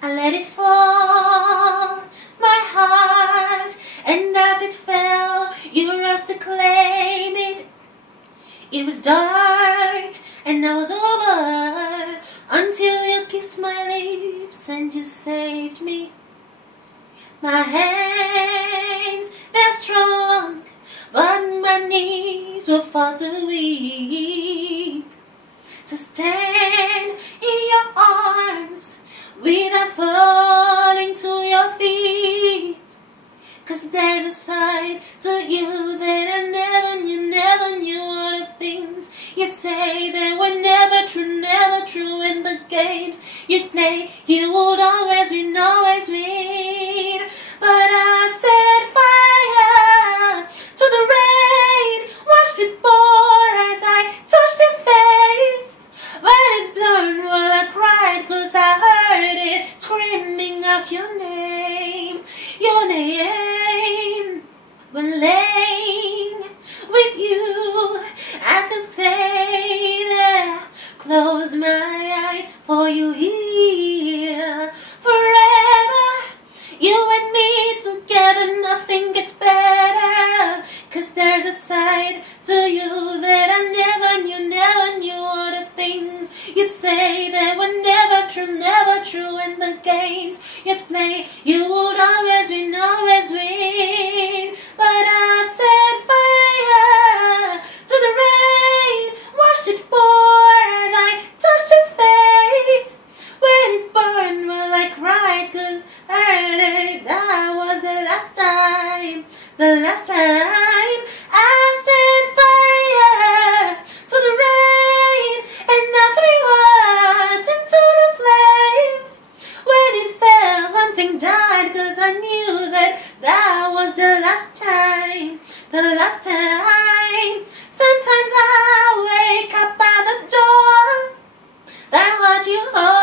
I let it fall, my heart, and as it fell, you rushed to claim it. It was dark, and I was over, until you kissed my lips and you saved me. My hands, they're strong, but my knees were far too weak to stand in your arms without falling to your feet. 'Cause there's a side to you that I never knew all the things you'd say that were never true in the games you'd play. You would always win. But I set fire to the rain, watched it pour as I touched your face. When it burned, well, I cried 'cause I heard it screaming out your name. When laying with you, I could stay there, close my eyes for you here. Forever, you and me together, nothing gets better. 'Cause there's a side to you that I never knew all the things you'd say that were never true in the games you'd play. You would always win. But I set fire to the rain, watched it pour as I touched your face. When it burned, well, I cried 'cause I heard it. That was the last time I set fire to the rain, and I threw us into the flames. When it fell, something died, 'cause I knew that was the last time. Sometimes I wake up by the door, that's what you hold.